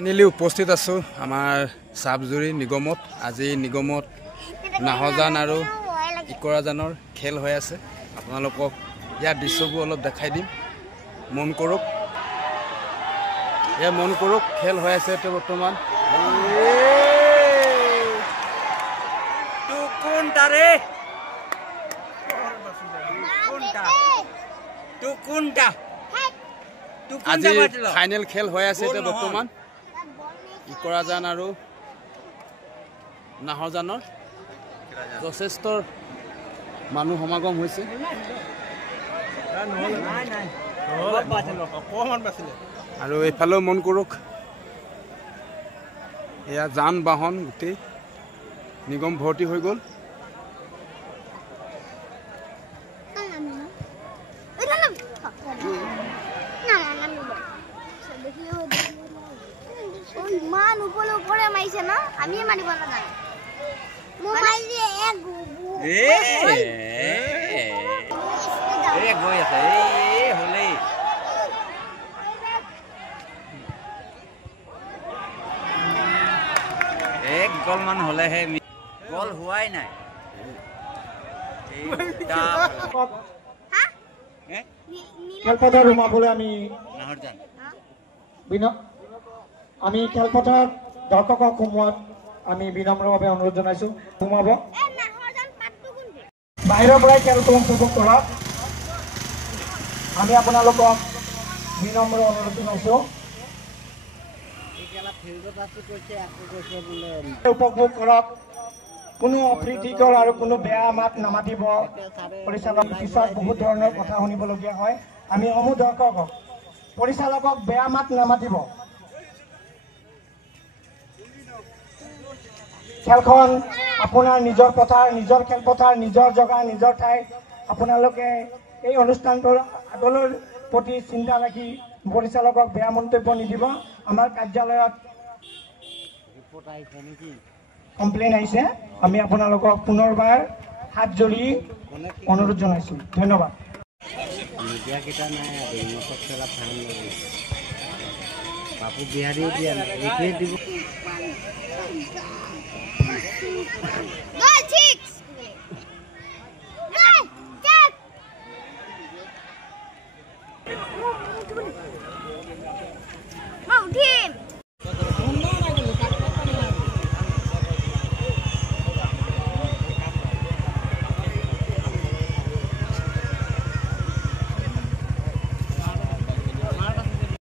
Finally উপস্থিত আছোঁ আমাৰ চাবজুৰি নিগমত। আজি নিগমত নাহৰজান আৰু ইকৰাজানৰ খেল হৈ আছে। আপোনালোকক ইয়াৰ দৃশ্যবোৰ অলপ দেখাই দিম। মন কৰক, মন কৰক, খেল হৈ আছে এতিয়া বৰ্তমান। আজি ফাইনেল খেল হৈ আছে এতিয়া বৰ্তমান ইকৰাজান আৰু নাহৰজানৰ। যথেষ্ট মানুহ সমাগম হৈছে। আৰু এইফালেও মন কৰক, এয়া যান বাহন গোটেই নিগম ভৰ্তি হৈ গ'ল। ইমান ওপৰে ওপৰে মাৰিছে ন, আমিয়ে মাৰিব নাজানো। মোবাইল দিয়ে গৈ আছে হলেই এক গল মান হলেহে গল হোৱাই নাই। খেলপথাৰ সোমাবলৈ আমি খেলপথাৰ দৰ্শকক সোমোৱাত আমি বিনম্ৰভাৱে অনুৰোধ জনাইছোঁ। সোমাব, বাহিৰৰ পৰাই খেলটো উপভোগ কৰক। আমি আপোনালোকক বিনম্ৰ অনুৰোধ জনাইছোঁ উপভোগ কৰক। কোনো অপ্ৰীতিকৰ আৰু কোনো বেয়া মাত নামাতিব। পৰিচালক পিছত বহুত ধৰণৰ কথা শুনিবলগীয়া হয়। আমি সমূহ দৰ্শকক, পৰিচালকক বেয়া মাত নামাতিব। খেলখন আপোনাৰ নিজৰ পথাৰ, নিজৰ খেলপথাৰ, নিজৰ জগা, নিজৰ ঠাই। আপোনালোকে এই অনুষ্ঠানটোৰ আগলৈ প্ৰতি চিন্তা ৰাখি পৰিচালকক বেয়া মন্তব্য নিদিব। আমাৰ কাৰ্যালয়ত কমপ্লেইন আহিছে। আমি আপোনালোকক পুনৰবাৰ হাত জৰি অনুৰোধ জনাইছোঁ। ধন্যবাদ। মিডিয়াকেইটা নাই বাপু বিহাৰী দিয়া দিব।